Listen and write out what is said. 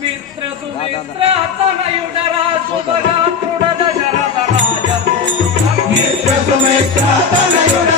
Mitra Sumitra తనయుడరా శుభగాత్రుడ Dasharatha రాజపు Mitra Sumitra తనయుడరా